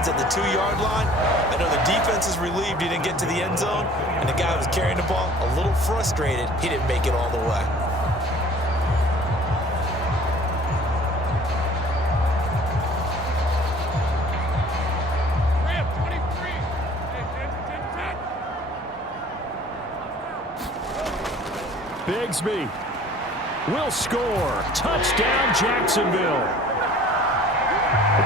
downs at the 2-yard line. I know the defense is relieved he didn't get to the end zone, and the guy who was carrying the ball, a little frustrated, he didn't make it all the way. Bigsby will score. Touchdown, Jacksonville.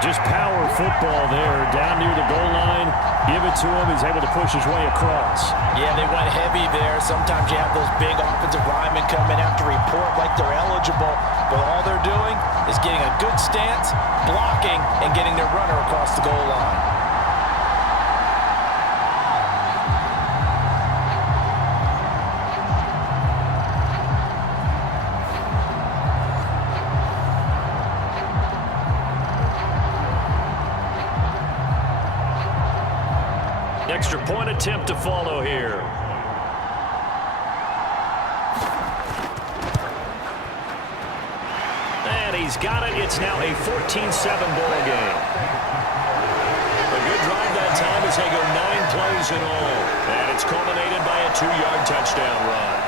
Just power football there, down near the goal line. Give it to him. He's able to push his way across. Yeah, they went heavy there. Sometimes you have those big offensive linemen come in, have to report like they're eligible, but all they're doing is getting a good stance, blocking, and getting their runner across the goal line. Extra point attempt to follow here. And he's got it. It's now a 14-7 ball game. A good drive that time as they go 9 plays in all. And it's culminated by a 2-yard touchdown run.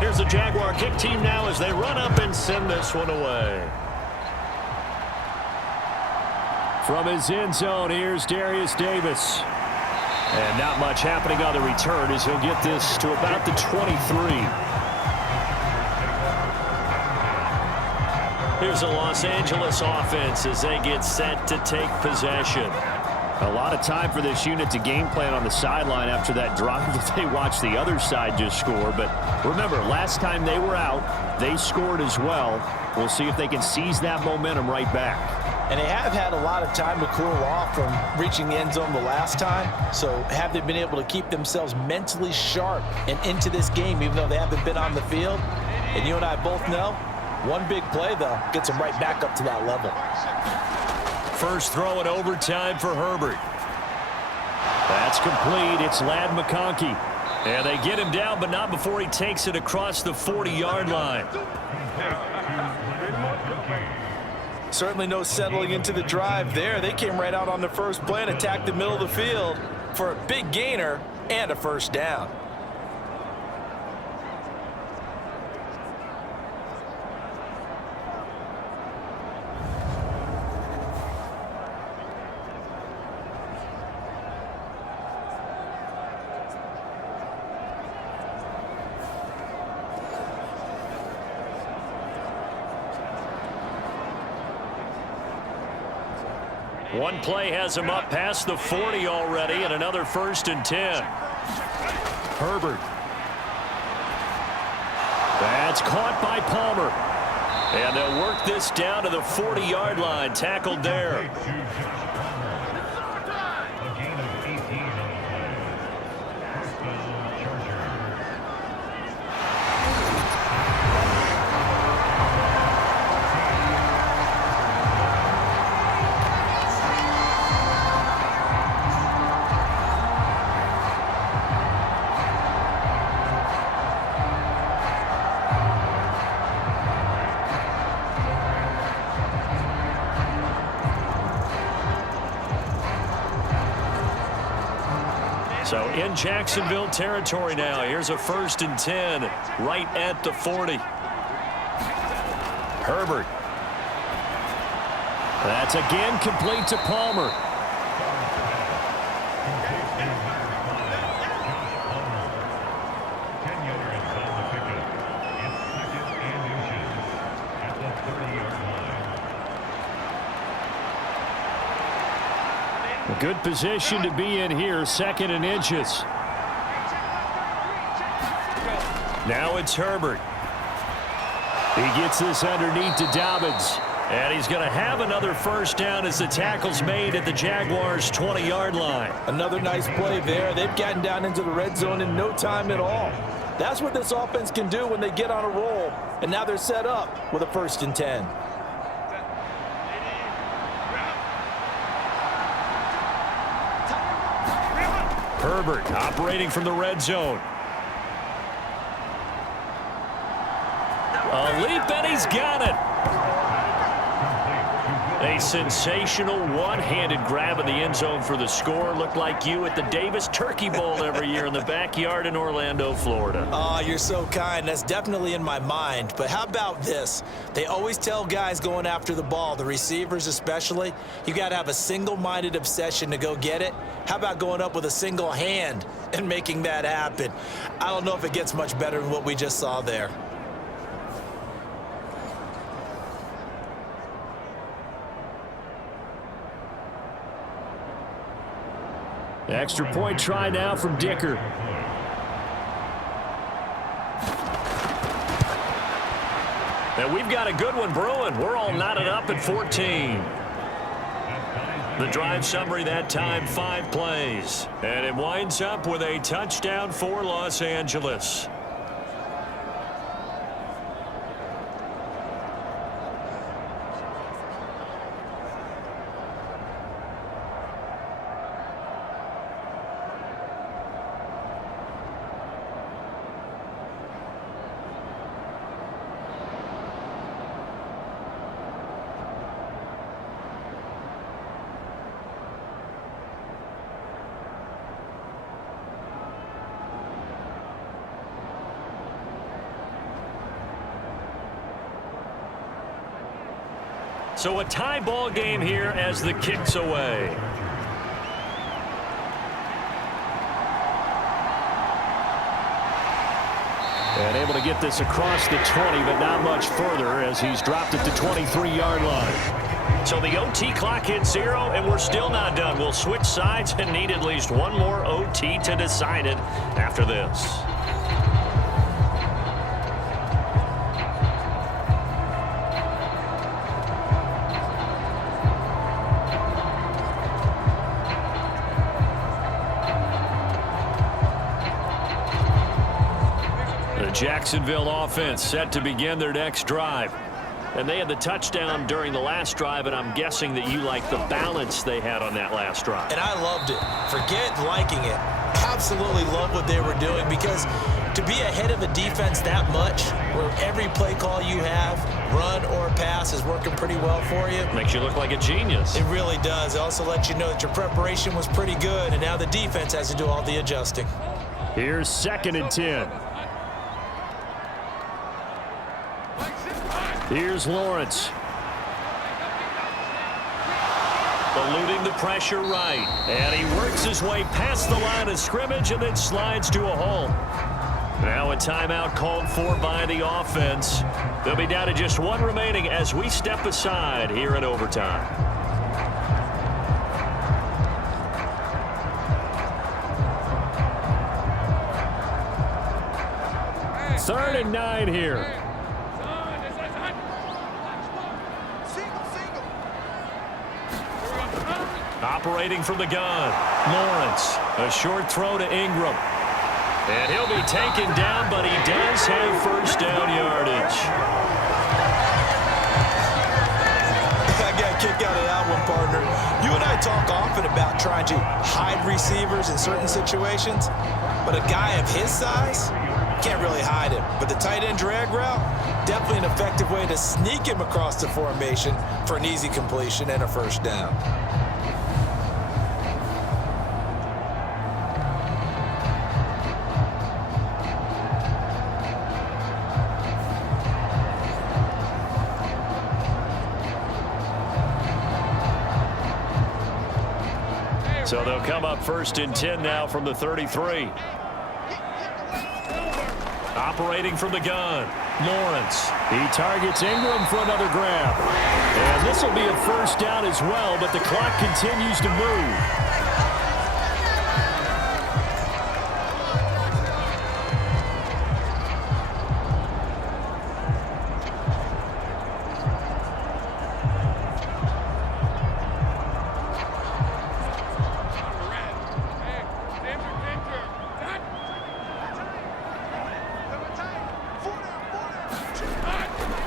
Here's the Jaguar kick team now as they run up and send this one away. From his end zone, here's Darius Davis. And not much happening on the return as he'll get this to about the 23. Here's the Los Angeles offense as they get set to take possession. A lot of time for this unit to game plan on the sideline after that drive that they watched the other side just score. But remember, last time they were out, they scored as well. We'll see if they can seize that momentum right back. And they have had a lot of time to cool off from reaching the end zone the last time. So have they been able to keep themselves mentally sharp and into this game, even though they haven't been on the field? And you and I both know, one big play, though, gets them right back up to that level. First throw in overtime for Herbert. That's complete. It's Ladd McConkey. And they get him down, but not before he takes it across the 40-yard line. Certainly no settling into the drive there. They came right out on the first play and attacked the middle of the field for a big gainer and a first down. One play has him up past the 40 already, and another 1st and 10. Herbert. That's caught by Palmer. And they'll work this down to the 40-yard line, tackled there. So in Jacksonville territory now. Here's a 1st and 10 right at the 40. Herbert. That's again complete to Palmer. Good position to be in here, 2nd and inches. Now it's Herbert. He gets this underneath to Dobbins. And he's going to have another first down as the tackle's made at the Jaguars' 20-yard line. Another nice play there. They've gotten down into the red zone in no time at all. That's what this offense can do when they get on a roll. And now they're set up with a 1st and 10. Herbert operating from the red zone. A leap, and he's got it. A sensational one-handed grab in the end zone for the score. Looked like you at the Davis Turkey Bowl every year in the backyard in Orlando, Florida. Oh, you're so kind. That's definitely in my mind. But how about this? They always tell guys going after the ball, the receivers especially, you got to have a single-minded obsession to go get it. How about going up with a single hand and making that happen? I don't know if it gets much better than what we just saw there. Extra point try now from Dicker. And we've got a good one brewing. We're all knotted up at 14. The drive summary that time, 5 plays. And it winds up with a touchdown for Los Angeles. So a tie ball game here as the kick's away. And able to get this across the 20, but not much further as he's dropped it to 23-yard line. So the OT clock hits 0, and we're still not done. We'll switch sides and need at least one more OT to decide it after this. Jacksonville offense set to begin their next drive. And they had the touchdown during the last drive, and I'm guessing that you like the balance they had on that last drive. And I loved it. Forget liking it. Absolutely love what they were doing, because to be ahead of a defense that much, where every play call you have, run or pass, is working pretty well for you. Makes you look like a genius. It really does. It also lets you know that your preparation was pretty good, and now the defense has to do all the adjusting. Here's 2nd and 10. Here's Lawrence. Eluding the pressure right. And he works his way past the line of scrimmage and then slides to a hole. Now a timeout called for by the offense. They'll be down to just 1 remaining as we step aside here in overtime. Third and 9 here. Operating from the gun, Lawrence. A short throw to Ingram. And he'll be taken down, but he does have first down yardage. I got a kick out of that one, partner. You and I talk often about trying to hide receivers in certain situations, but a guy of his size can't really hide him. But the tight end drag route, definitely an effective way to sneak him across the formation for an easy completion and a first down. So they'll come up 1st and 10 now from the 33. Operating from the gun, Lawrence. He targets Ingram for another grab. And this will be a first down as well, but the clock continues to move.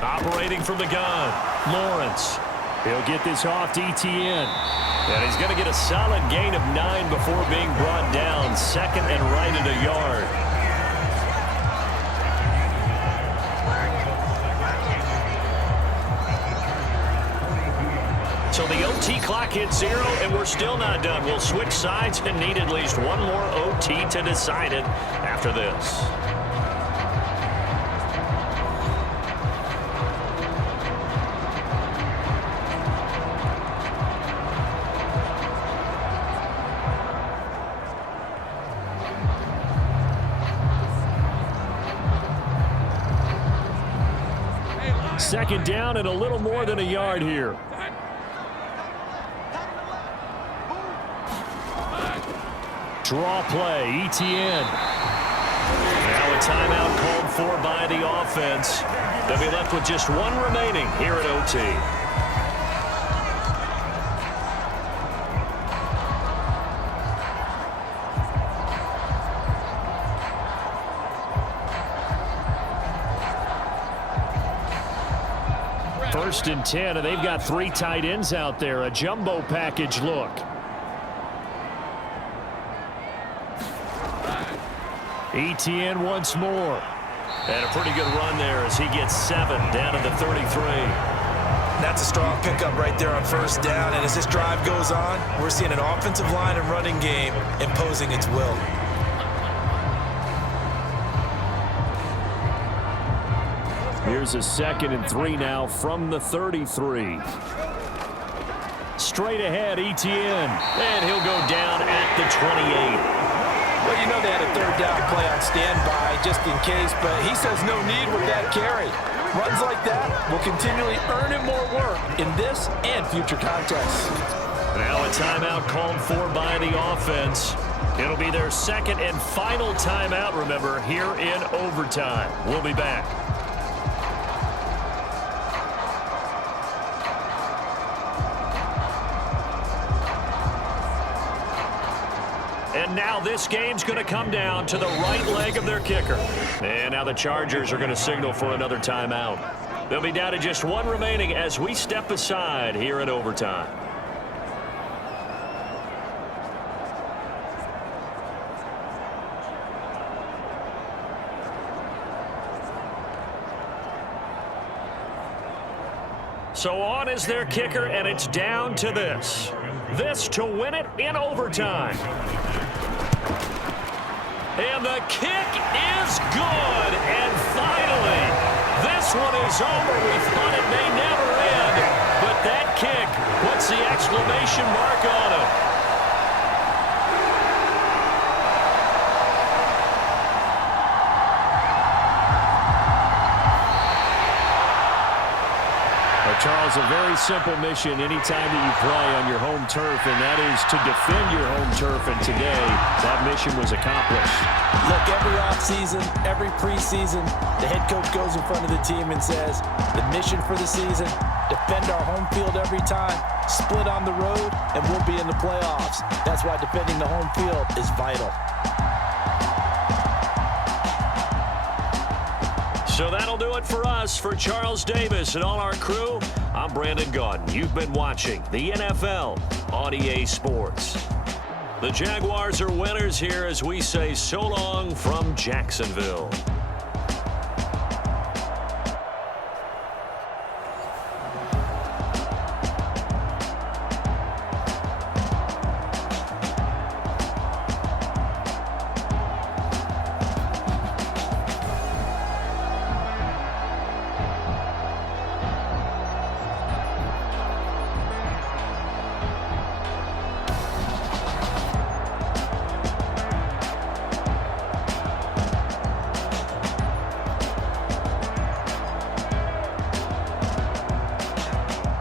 Operating from the gun, Lawrence. He'll get this off to Etienne. And he's going to get a solid gain of 9 before being brought down. Second and right at a yard. So the OT clock hits 0, and we're still not done. We'll switch sides and need at least one more OT to decide it after this. Second down and a little more than a yard here. Draw play, Etienne. Now a timeout called for by the offense. They'll be left with just one remaining here at OT. First and 10, and they've got 3 tight ends out there. A jumbo package look. Etienne once more. And a pretty good run there as he gets 7 down to the 33. That's a strong pickup right there on first down. And as this drive goes on, we're seeing an offensive line and running game imposing its will. Here's a 2nd and 3 now from the 33. Straight ahead, Etienne. And he'll go down at the 28. Well, you know they had a third down play on standby just in case, but he says no need with that carry. Runs like that will continually earn him more work in this and future contests. Now a timeout called for by the offense. It'll be their 2nd and final timeout, remember, here in overtime. We'll be back. And now this game's going to come down to the right leg of their kicker. And now the Chargers are going to signal for another timeout. They'll be down to just one remaining as we step aside here in overtime. So on is their kicker, and it's down to this. This to win it in overtime. And the kick is good. And finally, this one is over. We thought it may never end. But that kick puts the exclamation mark on it. Charles, a very simple mission anytime that you play on your home turf, and that is to defend your home turf, and today that mission was accomplished. Look, every offseason, every preseason, the head coach goes in front of the team and says, the mission for the season, defend our home field every time, split on the road, and we'll be in the playoffs. That's why defending the home field is vital. So that'll do it for us. For Charles Davis and all our crew, I'm Brandon Gaudin. You've been watching the NFL on EA Sports. The Jaguars are winners here as we say so long from Jacksonville.